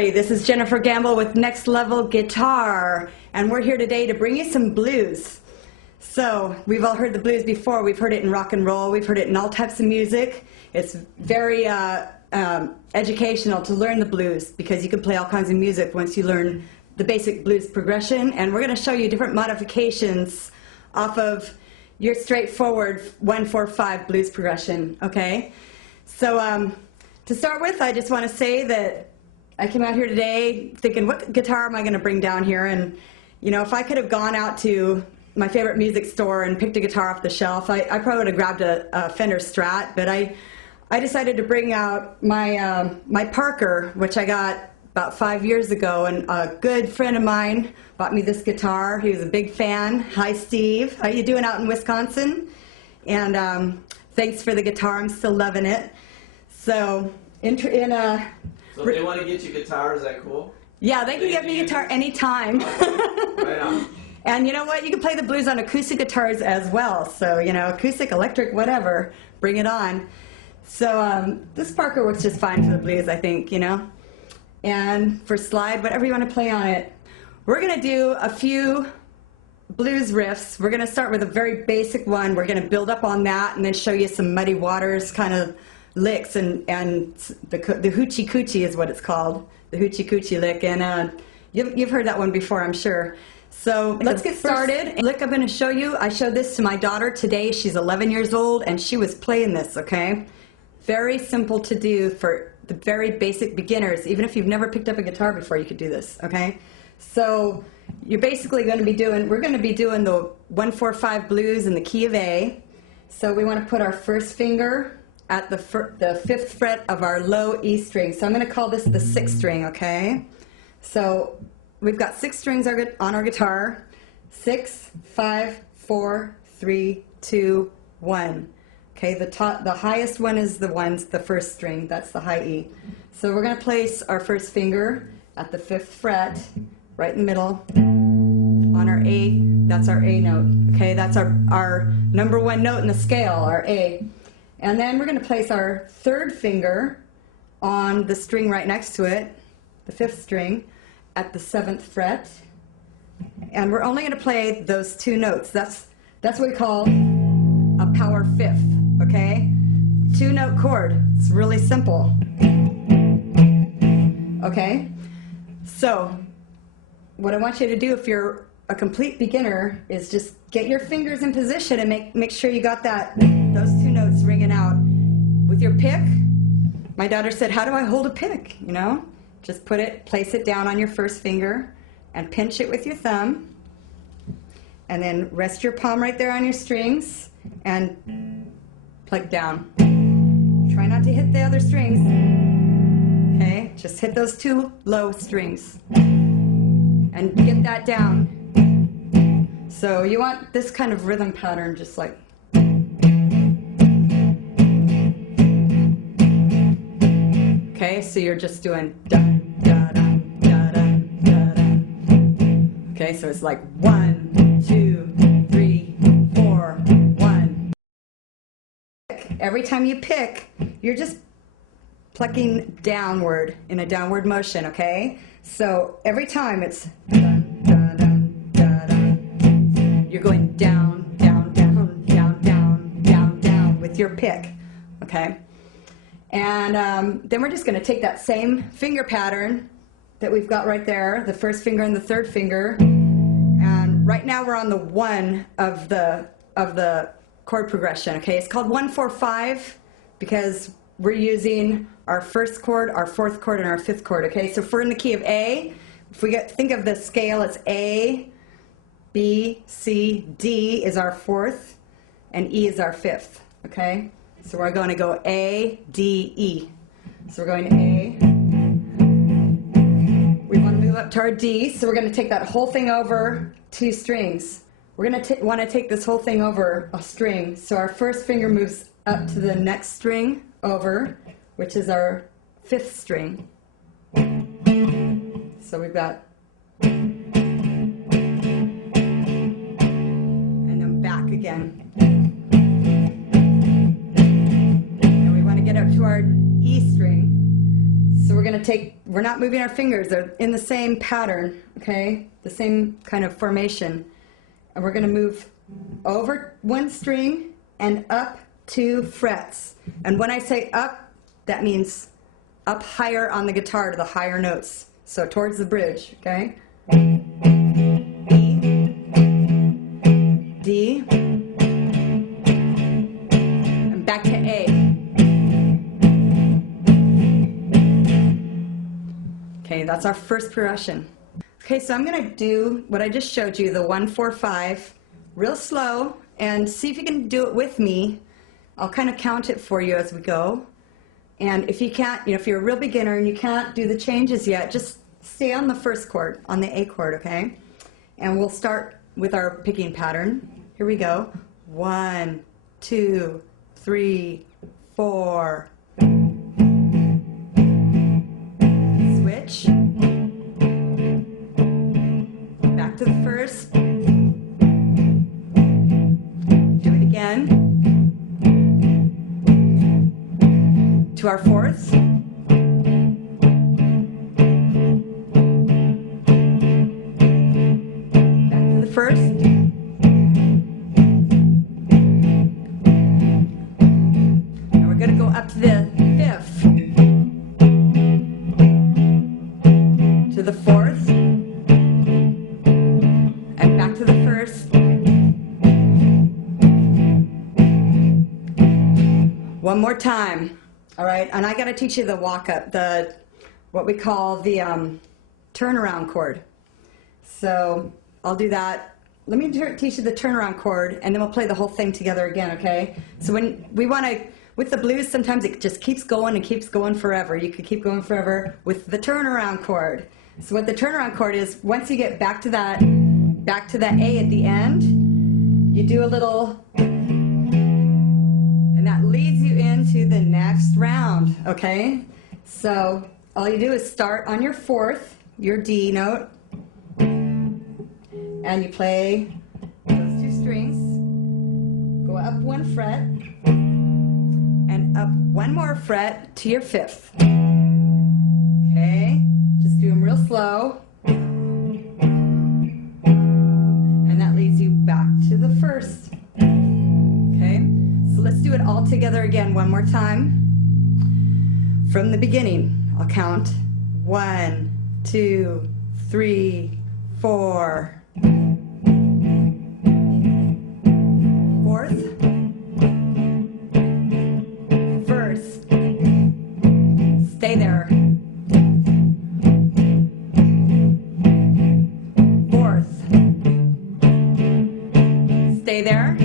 everybody, this is Jennifer Gamble with Next Level Guitar, and we're here today to bring you some blues. So, we've all heard the blues before. We've heard it in rock and roll, we've heard it in all types of music. It's very educational to learn the blues because you can play all kinds of music once you learn the basic blues progression, and we're going to show you different modifications off of your straightforward 1-4-5 blues progression, okay? So, to start with, I just want to say that I came out here today thinking, what guitar am I going to bring down here? And, you know, if I could have gone out to my favorite music store and picked a guitar off the shelf, I probably would have grabbed a Fender Strat, but I decided to bring out my, my Parker, which I got about 5 years ago, and a good friend of mine bought me this guitar. He was a big fan. Hi, Steve. How you doing out in Wisconsin? And thanks for the guitar. I'm still loving it. So, so if they want to get you a guitar, is that cool? Yeah, they can get me a guitar anytime. Right on. And you know what? You can play the blues on acoustic guitars as well. So, you know, acoustic, electric, whatever. Bring it on. So this Parker works just fine for the blues, I think, you know. And for slide, whatever you want to play on it. We're going to do a few blues riffs. We're going to start with a very basic one. We're going to build up on that and then show you some Muddy Waters kind of licks, and the hoochie coochie is what it's called, the hoochie coochie lick, and you've heard that one before, I'm sure. So let's get started. The lick I'm going to show you, I showed this to my daughter today. She's 11 years old, and she was playing this, okay? Very simple to do for the very basic beginners. Even if you've never picked up a guitar before, you could do this, okay? So you're basically going to be doing, we're going to be doing the 1-4-5 blues in the key of A. So we want to put our first finger at the 5th fret of our low E string. So I'm going to call this the 6th string, okay? So we've got 6 strings on our guitar. 6, 5, 4, 3, 2, 1. Okay, the highest one is the 1st string. That's the high E. So we're going to place our first finger at the 5th fret, right in the middle, on our A. That's our A note. Okay, that's our number 1 note in the scale, our A. And then we're going to place our 3rd finger on the string right next to it, the 5th string, at the 7th fret. And we're only going to play those 2 notes. That's what we call a power 5th, okay? 2-note chord. It's really simple. Okay? So, what I want you to do if you're a complete beginner is just get your fingers in position and make sure you got those 2 notes ringing out. With your pick, my daughter said, how do I hold a pick? You know, just place it down on your first finger and pinch it with your thumb, and then rest your palm right there on your strings and pluck down. Try not to hit the other strings. Okay, just hit those 2 low strings and get that down. So you want this kind of rhythm pattern, just like. Okay, so you're just doing da da da da da da da. Okay, so it's like 1, 2, 3, 4, 1. Every time you pick, you're just plucking downward in a downward motion, okay? So every time it's dun, dun, dun, dun, dun. You're going down, down, down, down, down, down, down with your pick, okay? And then we're just going to take that same finger pattern that we've got right there, the 1st finger and the 3rd finger, and right now we're on the 1 of the chord progression, okay? It's called 1-4-5 because we're using our 1st chord, our 4th chord, and our 5th chord, okay? So if we're in the key of A, if we think of the scale, it's A, B, C, D is our 4th, and E is our 5th, okay? So we're going to go A, D, E. So we're going to A. We want to move up to our D, so we're going to take that whole thing over 2 strings. We're going to want to take this whole thing over a string. So our 1st finger moves up to the next string over, which is our 5th string. So we've got, and then back again. And we want to get up to our E string. So we're not moving our fingers, they're in the same pattern, okay? The same kind of formation. And we're gonna move over one string and up 2 frets. And when I say up, that means up higher on the guitar to the higher notes. So towards the bridge, okay? D, and back to A. Okay, that's our first progression. Okay, so I'm gonna do what I just showed you, the 1, 4, 5, real slow, and see if you can do it with me. I'll kind of count it for you as we go. And if you can't, if you're a real beginner and you can't do the changes yet, just stay on the first chord, on the A chord, okay? And we'll start with our picking pattern. Here we go. 1, 2, 3, 4. Switch. Back to the first. Do it again. To our fourth. Back to the first. Now we're going to go up to the fifth. To the fourth. And back to the first. One more time. All right, and I got to teach you the walk-up, what we call the turnaround chord. So I'll do that. Let me teach you the turnaround chord, and then we'll play the whole thing together again, okay? So when we want to, with the blues, sometimes it just keeps going and keeps going forever. You could keep going forever with the turnaround chord. So what the turnaround chord is, once you get back to that A at the end, you do a little... And that leads you into the next round, okay? So all you do is start on your fourth, your D note, and you play those 2 strings, go up 1 fret, and up 1 more fret to your fifth. Okay? Just do them real slow. And that leads you back to the first. Okay? So let's do it all together again one more time. From the beginning, I'll count 1, 2, 3, 4. Fourth. First. Stay there. Fourth. Stay there.